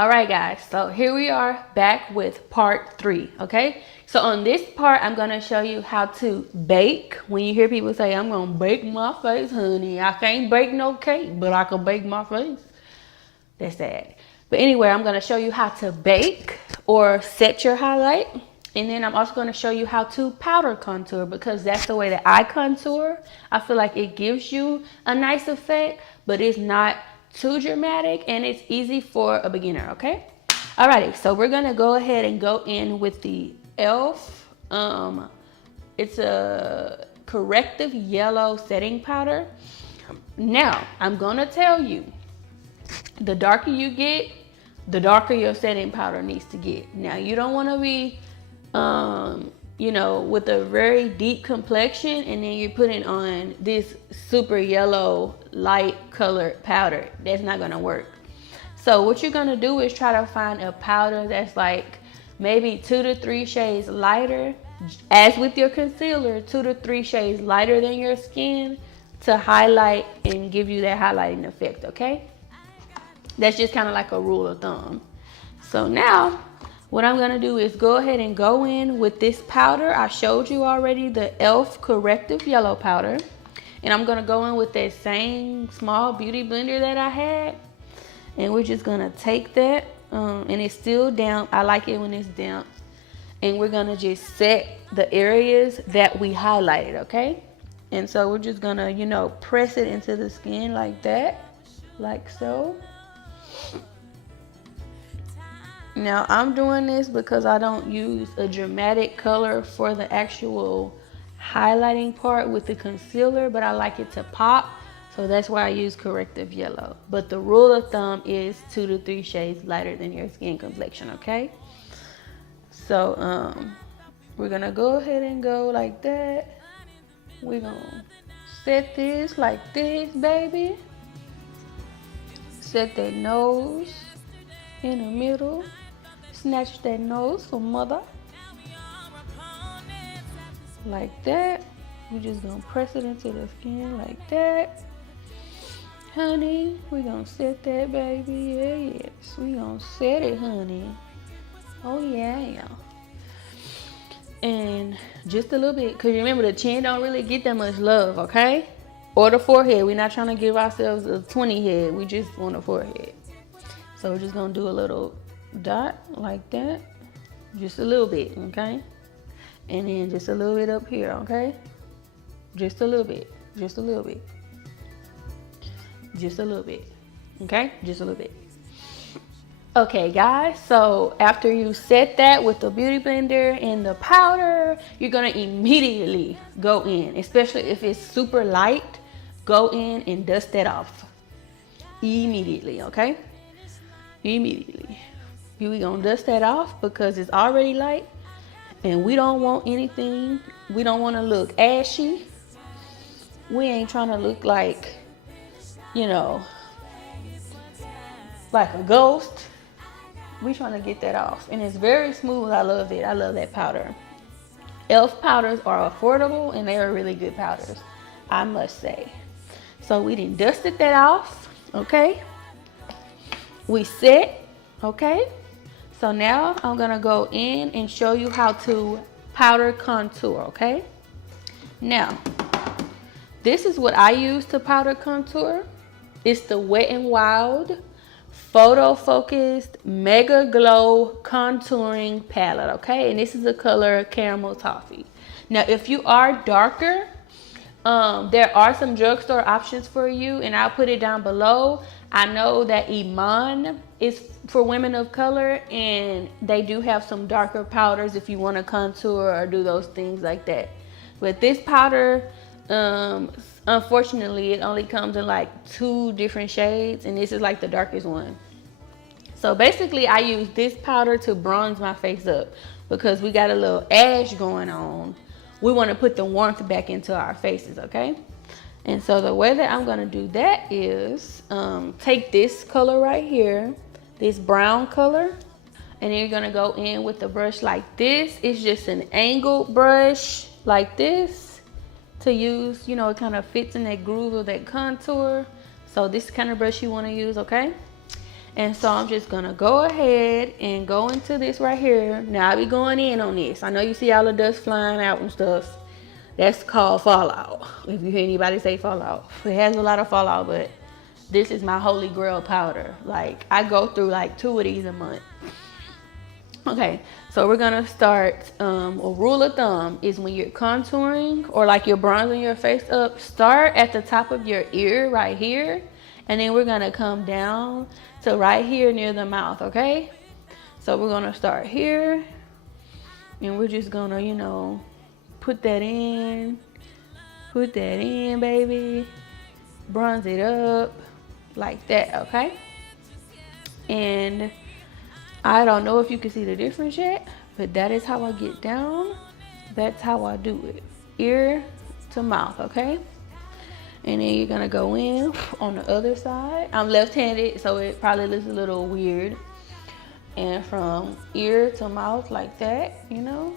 All right, guys, so here we are back with part 3, okay? So on this part, I'm gonna show you how to bake. When you hear people say, I'm gonna bake my face, honey, I can't bake no cake, but I can bake my face. That's sad. But anyway, I'm gonna show you how to bake or set your highlight. And then I'm also gonna show you how to powder contour, because that's the way that I contour. I feel like it gives you a nice effect, but it's not too dramatic and it's easy for a beginner, okay? Alrighty, so we're gonna go ahead and go in with the e.l.f. It's a corrective yellow setting powder. Now, I'm gonna tell you, the darker you get, the darker your setting powder needs to get. Now, you don't wanna be, you know, with a very deep complexion and then you're putting on this super yellow light colored powder. That's not gonna work. So what you're gonna do is try to find a powder that's like maybe 2 to 3 shades lighter, as with your concealer, 2 to 3 shades lighter than your skin, to highlight and give you that highlighting effect, okay? That's just kind of like a rule of thumb. So now, what I'm gonna do is go ahead and go in with this powder. I showed you already, the e.l.f. Corrective Yellow Powder. And I'm gonna go in with that same small beauty blender that I had. And we're just gonna take that, and it's still damp. I like it when it's damp. And we're gonna just set the areas that we highlighted, okay? And so we're just gonna, you know, press it into the skin like that, like so. Now I'm doing this because I don't use a dramatic color for the actual highlighting part with the concealer, but I like it to pop, so that's why I use corrective yellow. But the rule of thumb is 2 to 3 shades lighter than your skin complexion, okay? So we're gonna go ahead and go like that. We're gonna set this like this, baby. Set that nose in the middle. Snatch that nose for mother. Like that. We're just gonna press it into the skin like that. Honey, we're gonna set that, baby. Yeah, yes. We're gonna set it, honey. Oh, yeah. And just a little bit, because remember, the chin don't really get that much love, okay? Or the forehead. We're not trying to give ourselves a 20 head. We just want a forehead. So we're just gonna do a little dot like that, just a little bit, okay? And then just a little bit up here, okay? Just a little bit, just a little bit, just a little bit, okay? Just a little bit. Okay, guys, so after you set that with the beauty blender and the powder, you're gonna immediately go in, especially if it's super light, go in and dust that off immediately, okay? Immediately. We're gonna dust that off because it's already light and we don't want anything. We don't want to look ashy. We ain't trying to look like, you know, like a ghost. We trying to get that off, and it's very smooth. I love it. I love that powder. e.l.f. powders are affordable and they are really good powders, I must say. So we done dusted that off, okay? We set, okay? So now I'm gonna go in and show you how to powder contour, okay? Now, this is what I use to powder contour. It's the Wet n Wild Photofocus MegaGlo Contouring Palette, okay? And this is the color Caramel Toffee. Now, if you are darker, there are some drugstore options for you, and I'll put it down below. I know that Imag is for women of color, and they do have some darker powders if you want to contour or do those things like that. But this powder, unfortunately, it only comes in like 2 different shades, and this is like the darkest one. So basically, I use this powder to bronze my face up because we got a little ash going on. We want to put the warmth back into our faces, okay? And so the way that I'm gonna do that is take this color right here, this brown color, and then you're gonna go in with the brush like this. It's just an angled brush like this to use, you know, it kind of fits in that groove of that contour. So this kind of brush you wanna use, okay? And so I'm just gonna go ahead and go into this right here. Now I'll be going in on this. I know you see all the dust flying out and stuff. That's called fallout. If you hear anybody say fallout, it has a lot of fallout, but this is my holy grail powder. Like, I go through like 2 of these a month. Okay, so we're gonna start, a rule of thumb is when you're contouring or like you're bronzing your face up, start at the top of your ear right here, and then we're gonna come down to right here near the mouth, okay? So we're gonna start here, and we're just gonna, you know, put that in, baby. Bronze it up like that, okay? And I don't know if you can see the difference yet, but that is how I get down. That's how I do it. Ear to mouth, okay? And then you're gonna go in on the other side. I'm left-handed, so it probably looks a little weird. And from ear to mouth like that, you know?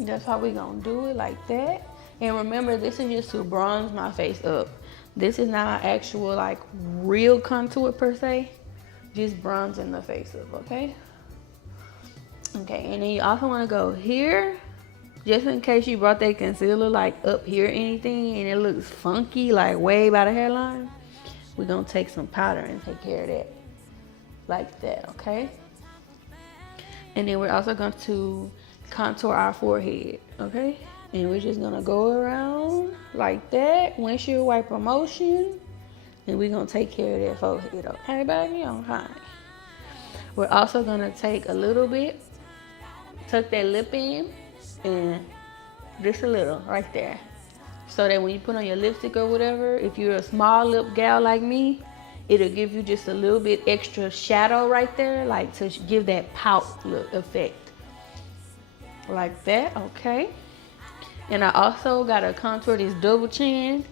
That's how we gonna do it, like that. And remember, this is just to bronze my face up. This is not actual like real contour per se, just bronzing the face up, okay? Okay, and then you also wanna go here, just in case you brought that concealer like up here or anything and it looks funky, like way by the hairline. We're gonna take some powder and take care of that, like that, okay? And then we're also going to contour our forehead, okay? And we're just gonna go around like that, windshield wiper motion, and we're gonna take care of that forehead, okay, baby? Okay. We're also gonna take a little bit, tuck that lip in, and just a little right there, so that when you put on your lipstick or whatever, if you're a small lip gal like me, it'll give you just a little bit extra shadow right there, like to give that pout look effect. Like that, okay? And I also gotta contour this double chin,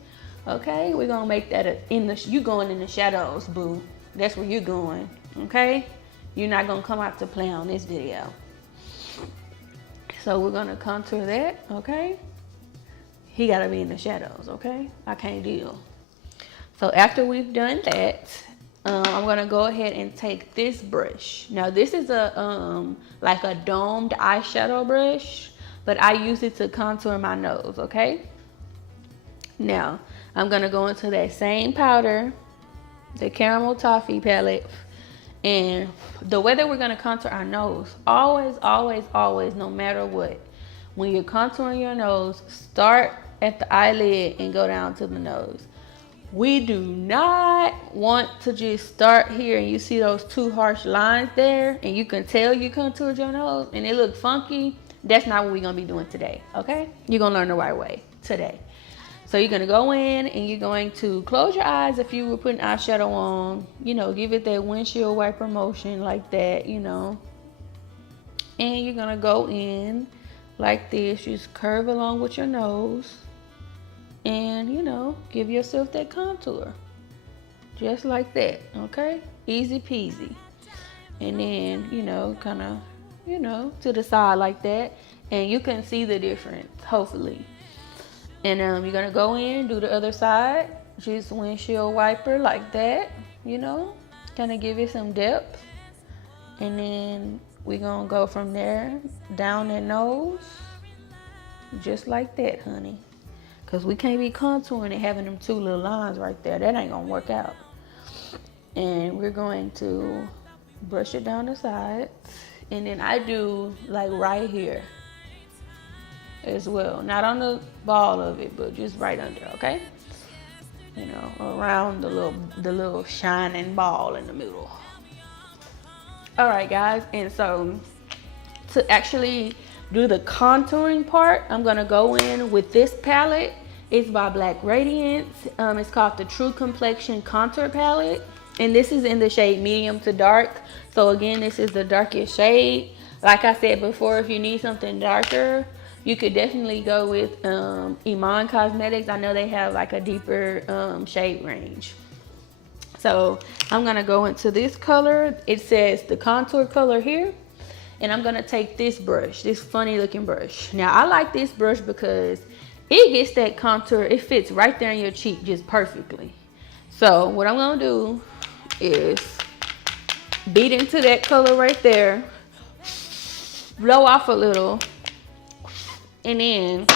okay? We're gonna make that you going in the shadows, boo. That's where you're going, okay? You're not gonna come out to play on this video. So we're gonna contour that, okay? He gotta be in the shadows, okay? I can't deal. So after we've done that, I'm gonna go ahead and take this brush. Now this is a like a domed eyeshadow brush, but I use it to contour my nose, okay? Now I'm gonna go into that same powder, the caramel toffee palette, and the way that we're gonna contour our nose, always, no matter what, when you're contouring your nose, start at the eyelid and go down to the nose. We do not want to just start here and you see those 2 harsh lines there and you can tell you contoured your nose and it looks funky. That's not what we're gonna be doing today, okay? You're gonna learn the right way today. So you're gonna go in and you're going to close your eyes if you were putting eyeshadow on, you know, give it that windshield wiper motion like that, you know. And you're gonna go in like this, just curve along with your nose. And, you know, give yourself that contour. Just like that, okay? Easy peasy. And then, you know, kind of, you know, to the side like that. And you can see the difference, hopefully. And you're going to go in, do the other side. Just windshield wiper like that, you know. Kind of give it some depth. And then we're going to go from there down that nose. Just like that, honey. Because we can't be contouring and having them 2 little lines right there. That ain't going to work out. And we're going to brush it down the sides. And then I do like right here as well. Not on the ball of it, but just right under, okay? You know, around the little shining ball in the middle. All right, guys. And so to actually do the contouring part, I'm gonna go in with this palette. It's by Black Radiance. It's called the True Complexion Contour Palette. And this is in the shade medium to dark. So again, this is the darkest shade. Like I said before, if you need something darker, you could definitely go with Imag Cosmetics. I know they have like a deeper shade range. So I'm gonna go into this color. It says the contour color here. And I'm gonna take this brush, this funny looking brush. Now I like this brush because it gets that contour. It fits right there in your cheek just perfectly. So what I'm gonna do is beat into that color right there, blow off a little, and then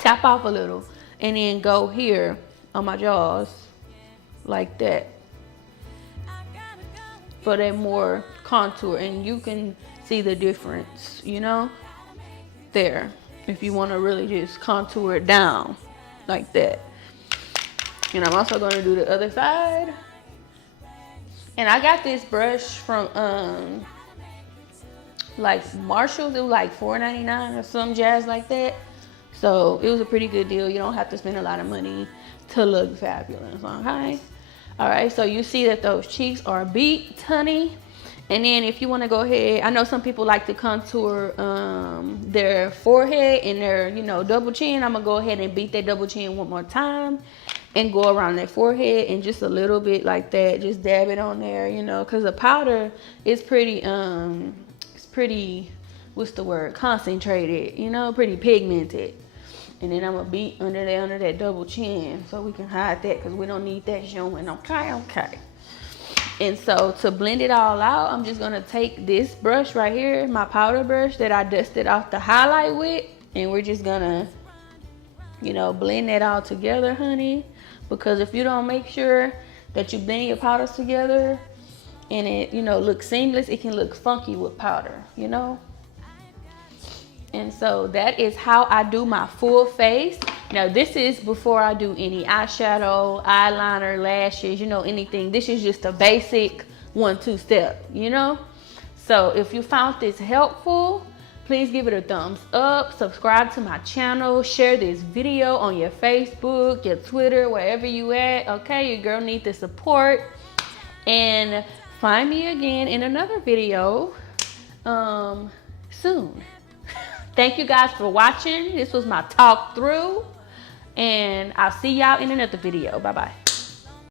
tap off a little, and then go here on my jaws like that for that more contour. And you can see the difference, you know, there, if you want to really just contour it down like that. And I'm also going to do the other side. And I got this brush from like Marshalls. It was like $4.99 or some jazz like that. So it was a pretty good deal. You don't have to spend a lot of money to look fabulous, okay? All right, so you see that those cheeks are beat, honey. And then if you want to go ahead, I know some people like to contour their forehead and their, you know, double chin. I'm gonna go ahead and beat that double chin one more time and go around their forehead and just a little bit like that. Just dab it on there, you know, because the powder is pretty, what's the word? Concentrated, you know, pretty pigmented. And then I'm gonna beat under that double chin so we can hide that, because we don't need that showing. Okay. And so to blend it all out, I'm just gonna take this brush right here, my powder brush that I dusted off the highlight with, and we're just gonna, you know, blend that all together, honey. Because if you don't make sure that you blend your powders together and it, you know, looks seamless, it can look funky with powder, you know. And so that is how I do my full face. Now this is before I do any eyeshadow, eyeliner, lashes, you know, anything. This is just a basic 1-2 step, you know. So if you found this helpful, please give it a thumbs up, subscribe to my channel, share this video on your Facebook, your Twitter, wherever you at, okay? Your girl needs the support. And find me again in another video soon. Thank you guys for watching. This was my talk through, and I'll see y'all in another video. Bye-bye.